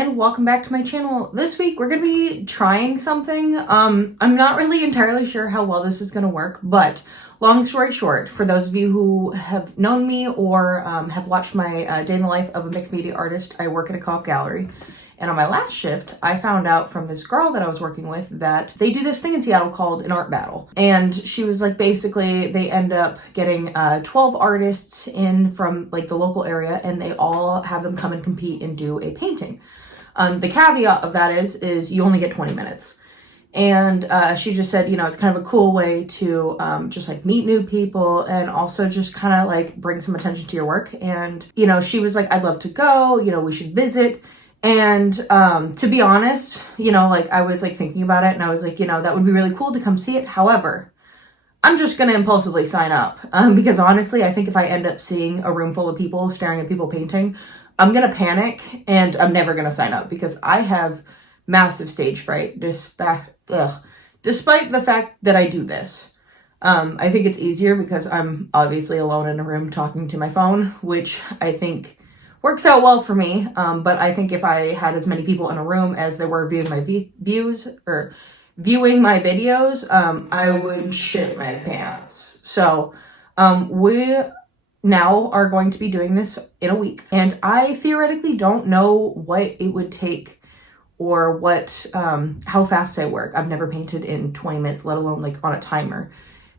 and welcome back to my channel. This week we're going to be trying something. I'm not really entirely sure how well this is going to work, but long story short, for those of you who have known me or have watched my day in the life of a mixed media artist, I work at a co-op gallery. And on my last shift, I found out from this girl that I was working with that they do this thing in Seattle called an art battle. And she was like, basically, they end up getting 12 artists in from like the local area, and they all have them come and compete and do a painting. The caveat of that is you only get 20 minutes. And she just said, you know, it's kind of a cool way to just like meet new people and also just kind of like bring some attention to your work. And, you know, she was like, I'd love to go, you know, we should visit. And to be honest, you know, like I was like thinking about it and I was like, you know, that would be really cool to come see it. However, I'm just going to impulsively sign up because honestly, I think if I end up seeing a room full of people staring at people painting, I'm going to panic and I'm never going to sign up because I have massive stage fright despite the fact that I do this. I think it's easier because I'm obviously alone in a room talking to my phone, which I think works out well for me, but I think if I had as many people in a room as there were viewing my viewing my videos, I would shit my pants. So we now are going to be doing this in a week, and I theoretically don't know what it would take or what how fast I work. I've never painted in 20 minutes, let alone like on a timer.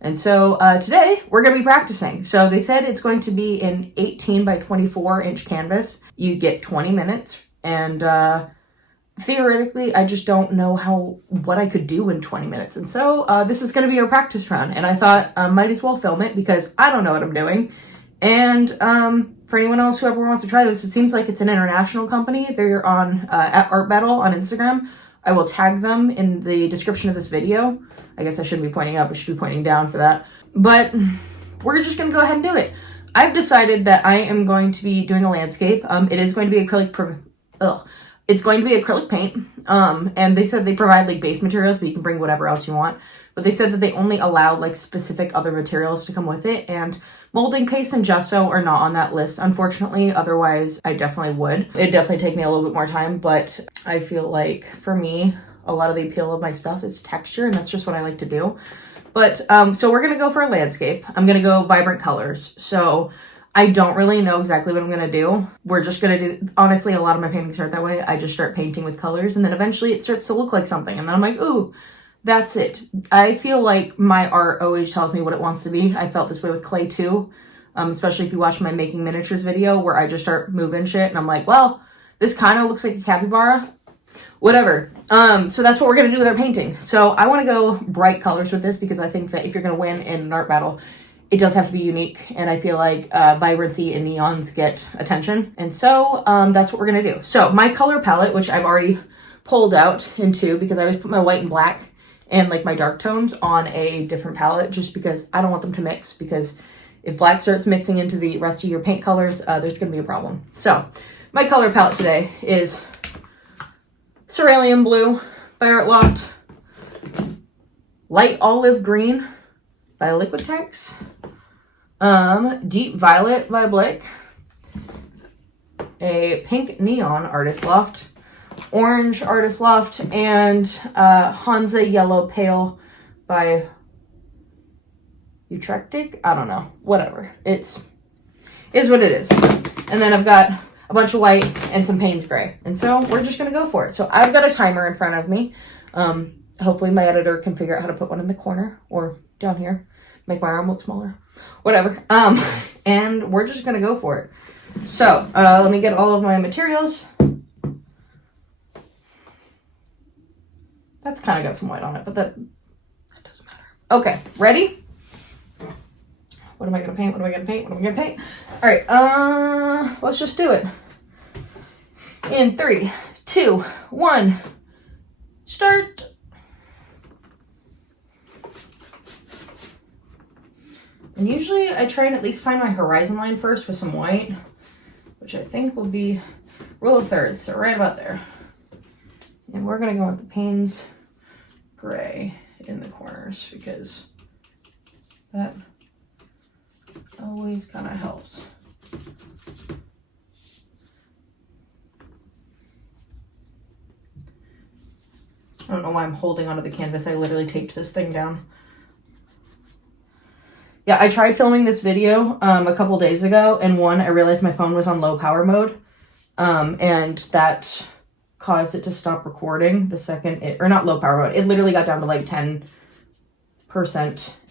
And so today we're going to be practicing. So they said it's going to be an 18 by 24 inch canvas. You get 20 minutes. And theoretically, I just don't know what I could do in 20 minutes. And so this is going to be our practice run. And I thought I might as well film it because I don't know what I'm doing. And for anyone else who ever wants to try this, it seems like it's an international company. They're on at Art Battle on Instagram. I will tag them in the description of this video. I guess I shouldn't be pointing up, I should be pointing down for that. But we're just gonna go ahead and do it. I've decided that I am going to be doing a landscape. It is going to be it's going to be acrylic paint. And they said they provide like base materials, but you can bring whatever else you want. But they said that they only allow like specific other materials to come with it, and molding paste and gesso are not on that list, unfortunately. Otherwise, I definitely would. It'd definitely take me a little bit more time, but I feel like for me, a lot of the appeal of my stuff is texture, and that's just what I like to do. But so we're gonna go for a landscape. I'm gonna go vibrant colors. So I don't really know exactly what I'm gonna do. We're just gonna do, honestly, a lot of my paintings start that way. I just start painting with colors, and then eventually it starts to look like something, and then I'm like, ooh, that's it. I feel like my art always tells me what it wants to be. I felt this way with clay too, especially if you watch my making miniatures video where I just start moving shit and I'm like, well, this kind of looks like a capybara. Whatever. So that's what we're going to do with our painting. So I want to go bright colors with this because I think that if you're going to win in an art battle, it does have to be unique. And I feel like vibrancy and neons get attention. And so that's what we're going to do. So my color palette, which I've already pulled out into because I always put my white and black and like my dark tones on a different palette just because I don't want them to mix, because if black starts mixing into the rest of your paint colors, there's going to be a problem. So my color palette today is Cerulean Blue by Art Loft, Light Olive Green by Liquitex, Deep Violet by Blick, a Pink Neon Artist Loft, Orange Artist Loft, and Hansa Yellow Pale by Utrecht. I don't know. Whatever. Is what it is. And then I've got a bunch of white and some Payne's gray. And so we're just going to go for it. So I've got a timer in front of me. Hopefully my editor can figure out how to put one in the corner or down here. Make my arm look smaller. Whatever. And we're just going to go for it. So let me get all of my materials. That's kind of got some white on it, but that doesn't matter. Okay, ready? What am I going to paint? What am I going to paint? What am I going to paint? All right, let's just do it. In 3, 2, 1, start. And usually I try and at least find my horizon line first with some white, which I think will be rule of thirds, so right about there. And we're going to go with the Payne's gray in the corners because that always kind of helps. don't know why I'm holding onto the canvas. I literally taped this thing down. Yeah, I tried filming this video a couple days ago, and I realized my phone was on low power mode, and that caused it to stop recording the second or not low power mode. It literally got down to like 10%,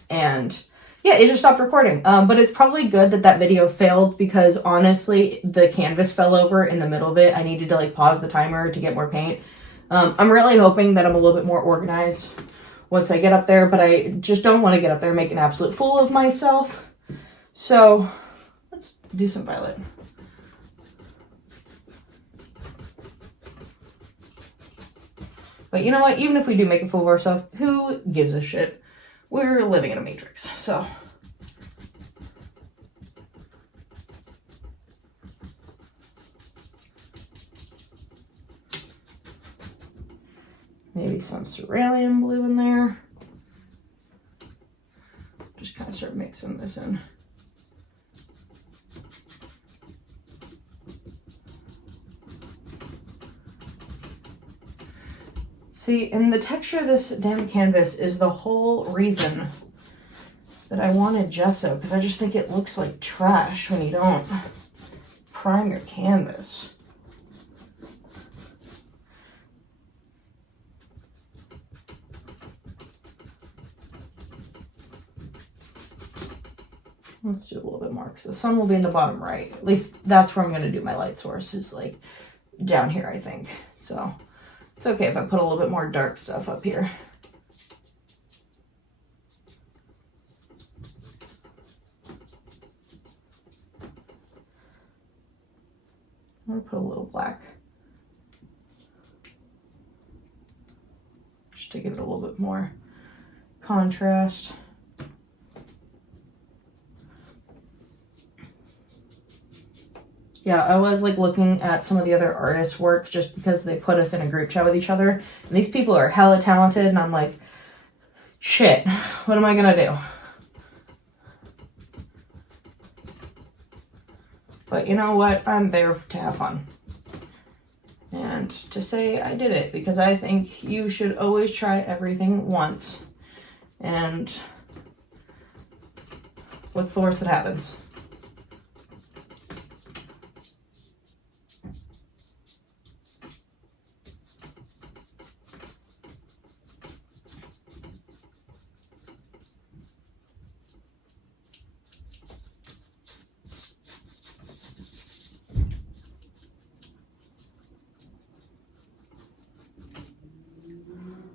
and yeah, it just stopped recording. But it's probably good that video failed, because honestly, the canvas fell over in the middle of it. I needed to like pause the timer to get more paint. I'm really hoping that I'm a little bit more organized once I get up there, but I just don't want to get up there and make an absolute fool of myself. So let's do some violet. But you know what? Even if we do make a fool of ourselves, who gives a shit? We're living in a matrix, so. Maybe some cerulean blue in there. Just kind of start mixing this in. See, and the texture of this damn canvas is the whole reason that I wanted gesso, because I just think it looks like trash when you don't prime your canvas. Let's do a little bit more, because the sun will be in the bottom right. At least that's where I'm going to do my light source, is like down here, I think. So it's okay if I put a little bit more dark stuff up here. I'm going to put a little black, just to give it a little bit more contrast. Yeah, I was like looking at some of the other artists' work just because they put us in a group chat with each other. And these people are hella talented, and I'm like, shit, what am I gonna do? But you know what? I'm there to have fun. And to say I did it, because I think you should always try everything once. And what's the worst that happens?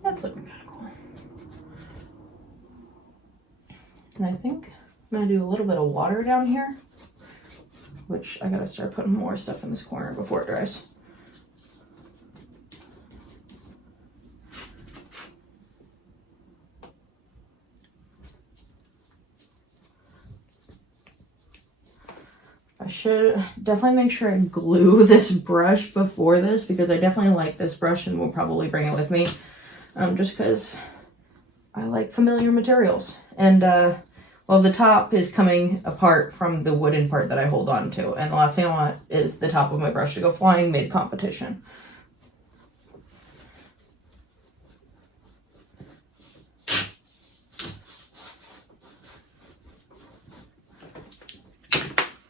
That's looking kind of cool. And I think I'm going to do a little bit of water down here, which I got to start putting more stuff in this corner before it dries. I should definitely make sure I glue this brush before this, because I definitely like this brush and will probably bring it with me. Just because I like familiar materials. And, well, the top is coming apart from the wooden part that I hold on to. And the last thing I want is the top of my brush to go flying mid-competition.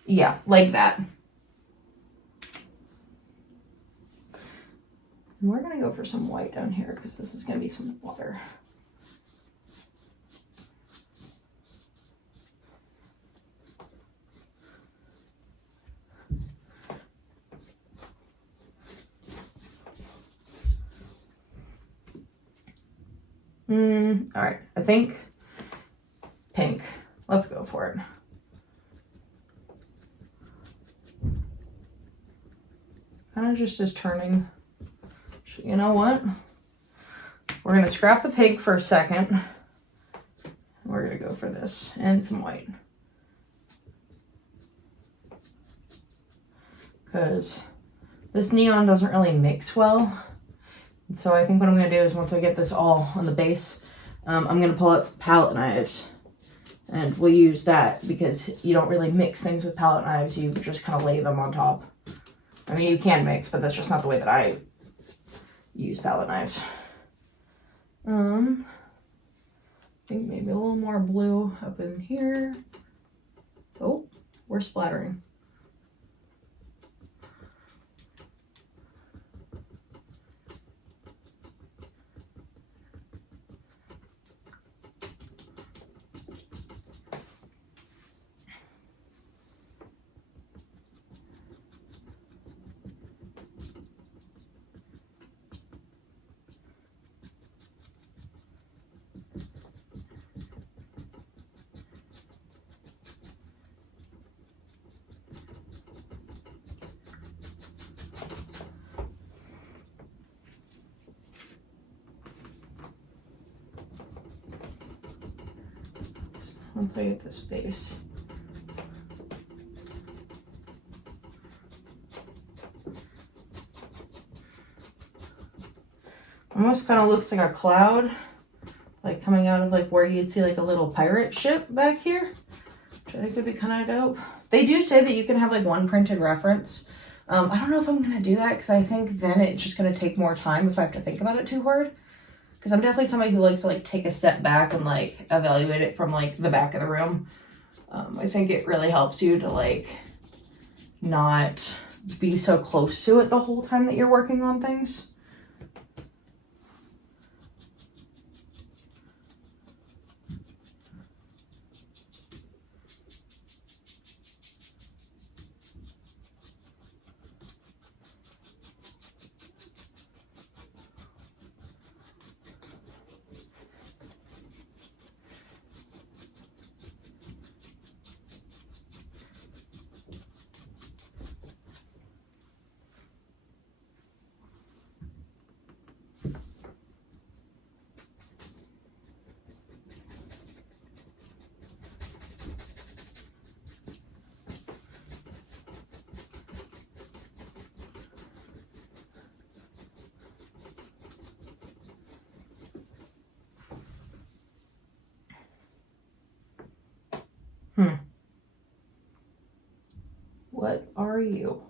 Yeah, like that. And we're going to go for some white down here, because this is going to be some water. All right, I think pink. Let's go for it. Kind of just is turning. You know what? We're going to scrap the pink for a second. We're going to go for this and some white. Because this neon doesn't really mix well. And so I think what I'm going to do is, once I get this all on the base, I'm going to pull out some palette knives. And we'll use that, because you don't really mix things with palette knives. You just kind of lay them on top. I mean, you can mix, but that's just not the way that I use palette knives. I think maybe a little more blue up in here. Oh, we're splattering. Once I get this base. Almost kind of looks like a cloud, like coming out of like where you'd see like a little pirate ship back here, which I think would be kind of dope. They do say that you can have like one printed reference. I don't know if I'm gonna do that because I think then it's just gonna take more time if I have to think about it too hard. Because I'm definitely somebody who likes to like take a step back and like evaluate it from like the back of the room. I think it really helps you to like not be so close to it the whole time that you're working on things. What are you?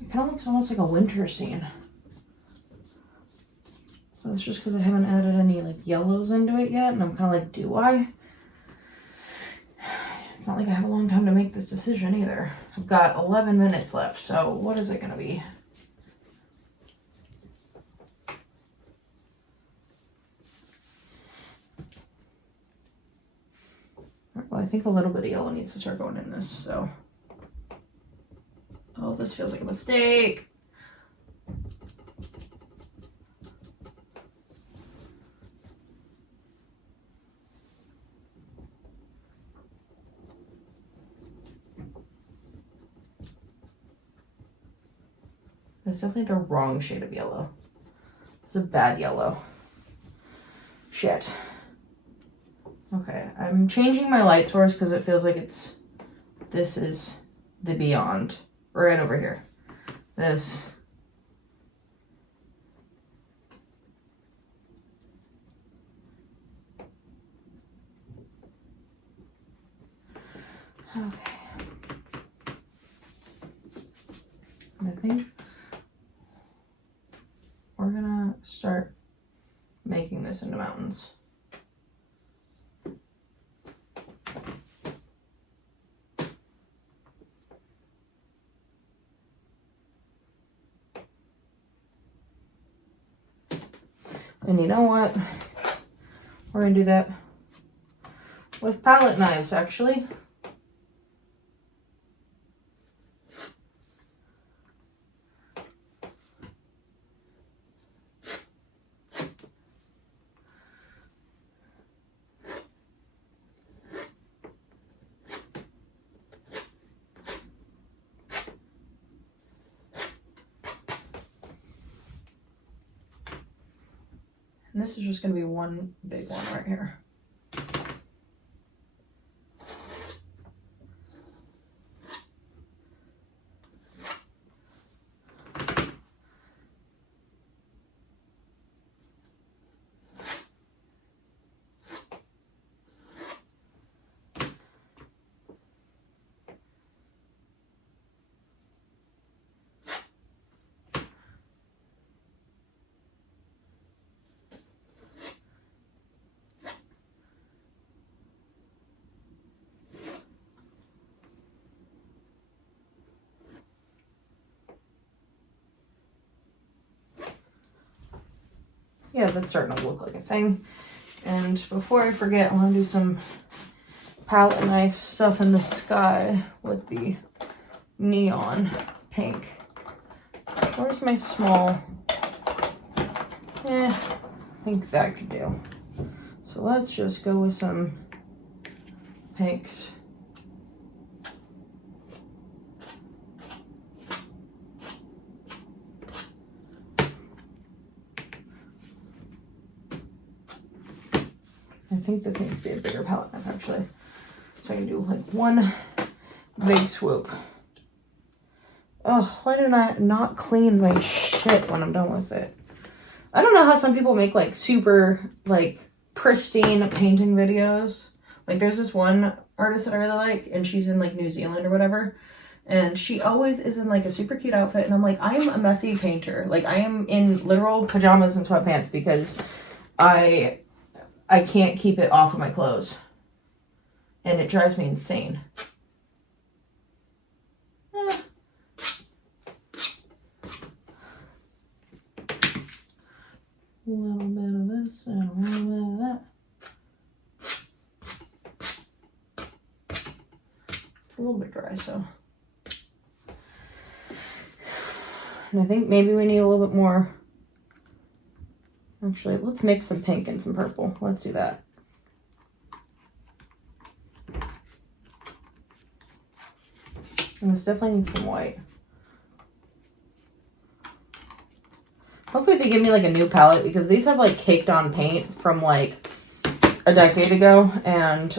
It kind of looks almost like a winter scene. That's just because I haven't added any like yellows into it yet, and I'm kind of like, do I? It's not like I have a long time to make this decision either. I've got 11 minutes left, so what is it gonna be? Well, I think a little bit of yellow needs to start going in this, so. Oh, this feels like a mistake. That's definitely the wrong shade of yellow. It's a bad yellow. Shit. Okay, I'm changing my light source because it feels like this is the beyond. Right over here. This. Okay. I think we're gonna start making this into mountains. And you know what? We're gonna do that with palette knives, actually. And this is just gonna be one big one right here. yeah, that's starting to look like a thing. And before I forget, I want to do some palette knife stuff in the sky with the neon pink. Where's my small? I think that could do. So let's just go with some pinks. I think this needs to be a bigger palette knife actually. So I can do like one big swoop. Oh, why did I not clean my shit when I'm done with it? I don't know how some people make like super like pristine painting videos. Like there's this one artist that I really like and she's in like New Zealand or whatever. And she always is in like a super cute outfit. And I'm like, I am a messy painter. Like I am in literal pajamas and sweatpants because I can't keep it off of my clothes. And it drives me insane. A little bit of this and a little bit of that. It's a little bit dry, so. And I think maybe we need a little bit more. Actually, let's mix some pink and some purple. Let's do that. And this definitely needs some white. Hopefully they give me like a new palette because these have like caked on paint from like a decade ago. And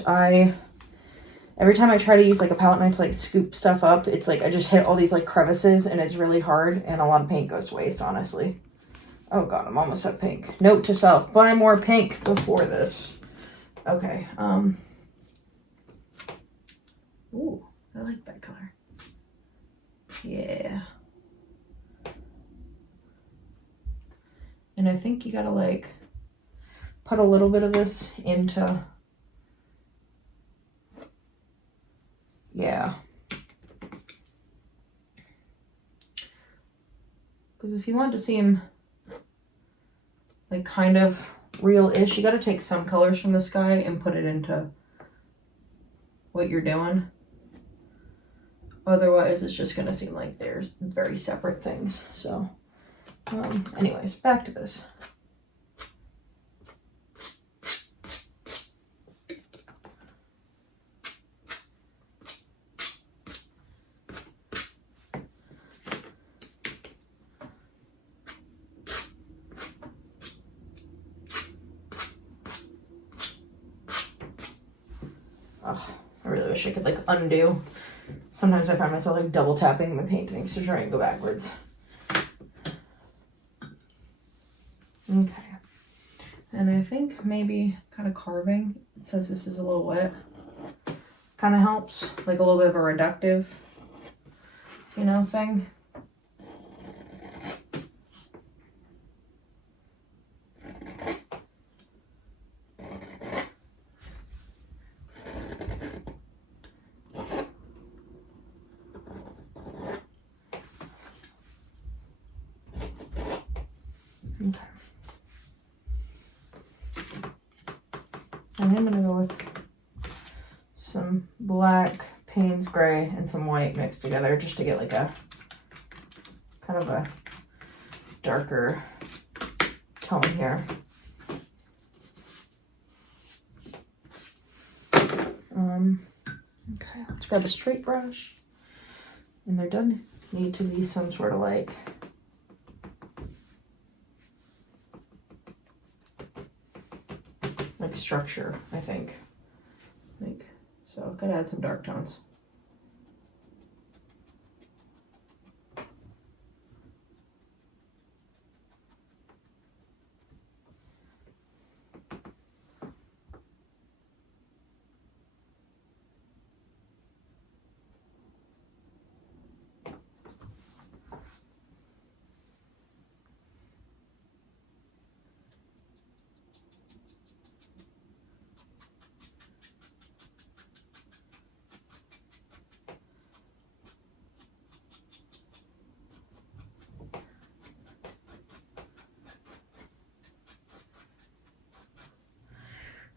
every time I try to use like a palette knife to like scoop stuff up, it's like I just hit all these like crevices and it's really hard and a lot of paint goes to waste, honestly. Oh god, I'm almost at pink. Note to self, buy more pink before this. Okay, ooh, I like that color. Yeah. And I think you gotta like put a little bit of this into, yeah. Because if you want to seem like kind of real-ish, you gotta take some colors from the sky and put it into what you're doing. Otherwise, it's just gonna seem like there's very separate things. So, anyways, back to this. Oh, I really wish I could like undo. Sometimes I find myself like double tapping my paintings to try and go backwards. Okay. And I think maybe kind of carving, it says this is a little wet, kind of helps. Like a little bit of a reductive, you know, thing. Okay. And I'm gonna go with some black, Payne's gray, and some white mixed together just to get like a kind of a darker tone here. Okay, let's grab a straight brush. And there does need to be some sort of like structure, I think. Like, so gotta add some dark tones.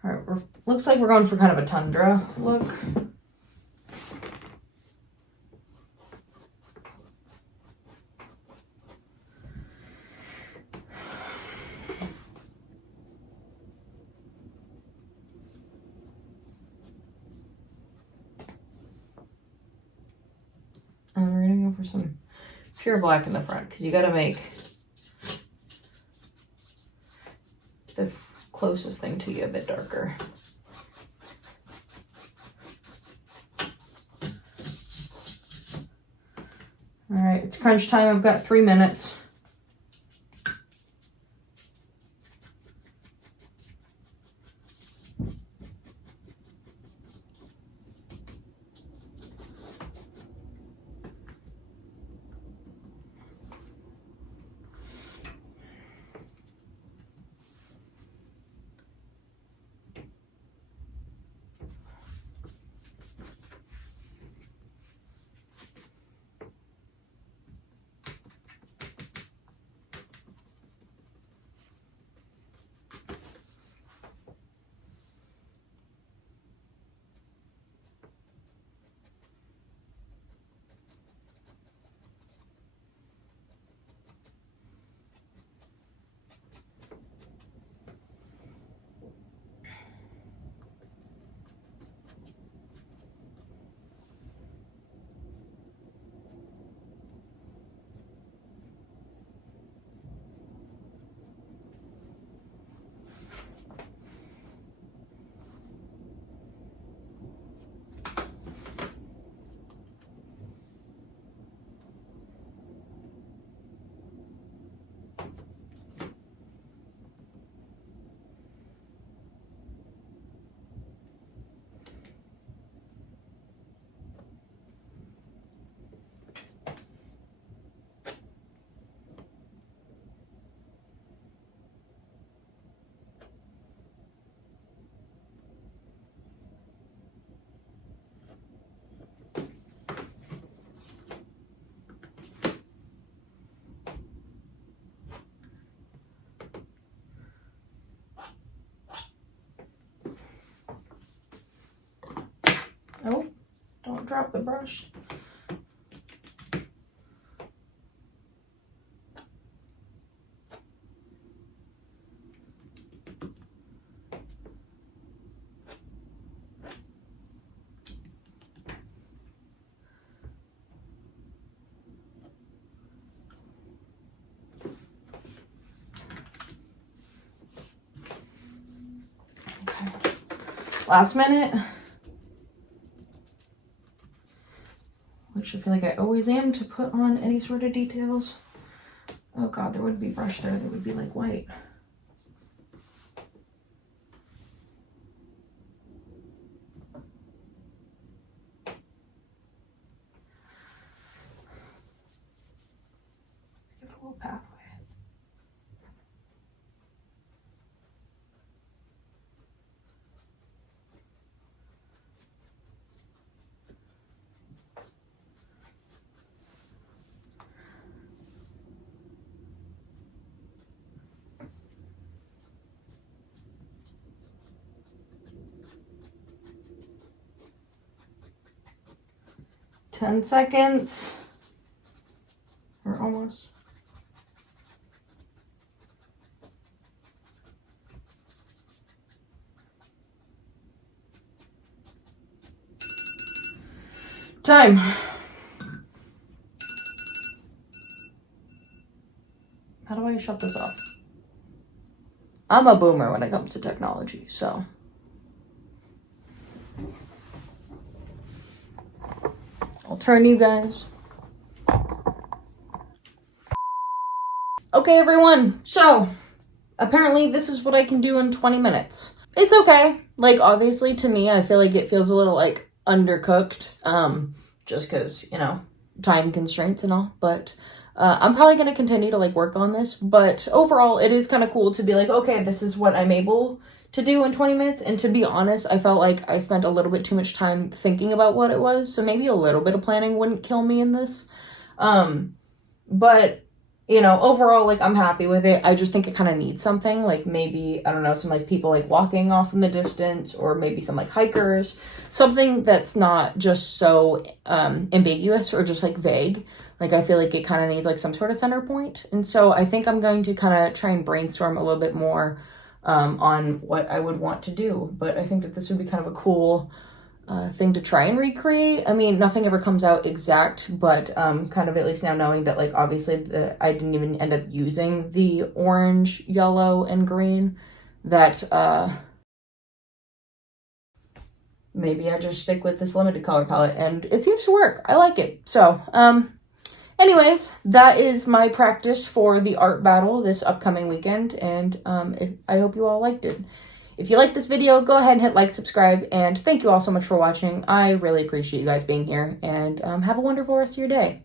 All right, looks like we're going for kind of a tundra look. And we're gonna go for some pure black in the front because you gotta make the closest thing to you a bit darker. All right, it's crunch time. I've got 3 minutes. Oh, don't drop the brush. Okay. Last minute. Which I feel like I always am to put on any sort of details. Oh god, there would be brush there that would be like white. Let's give it a little pathway. Ten seconds. Or almost. Time. How do I shut this off? I'm a boomer when it comes to technology, so. I'll turn you guys. Okay, everyone. So, apparently this is what I can do in 20 minutes. It's okay. Like, obviously, to me, I feel like it feels a little, like, undercooked. Just because, you know, time constraints and all. But I'm probably going to continue to, like, work on this. But overall, it is kind of cool to be like, okay, this is what I'm able to do in 20 minutes. And to be honest, I felt like I spent a little bit too much time thinking about what it was. So maybe a little bit of planning wouldn't kill me in this. But you know, overall, like, I'm happy with it. I just think it kind of needs something, like, maybe, I don't know, some, like, people, like, walking off in the distance, or maybe some, like, hikers, something that's not just so ambiguous or just, like, vague. Like, I feel like it kind of needs, like, some sort of center point. And so I think I'm going to kind of try and brainstorm a little bit more on what I would want to do. But I think that this would be kind of a cool thing to try and recreate. I mean, nothing ever comes out exact, but kind of at least now knowing that, like, obviously I didn't even end up using the orange, yellow, and green, that maybe I just stick with this limited color palette, and it seems to work. I like it. So, anyways, that is my practice for the art battle this upcoming weekend, and I hope you all liked it. If you like this video, go ahead and hit like, subscribe, and thank you all so much for watching. I really appreciate you guys being here, and have a wonderful rest of your day.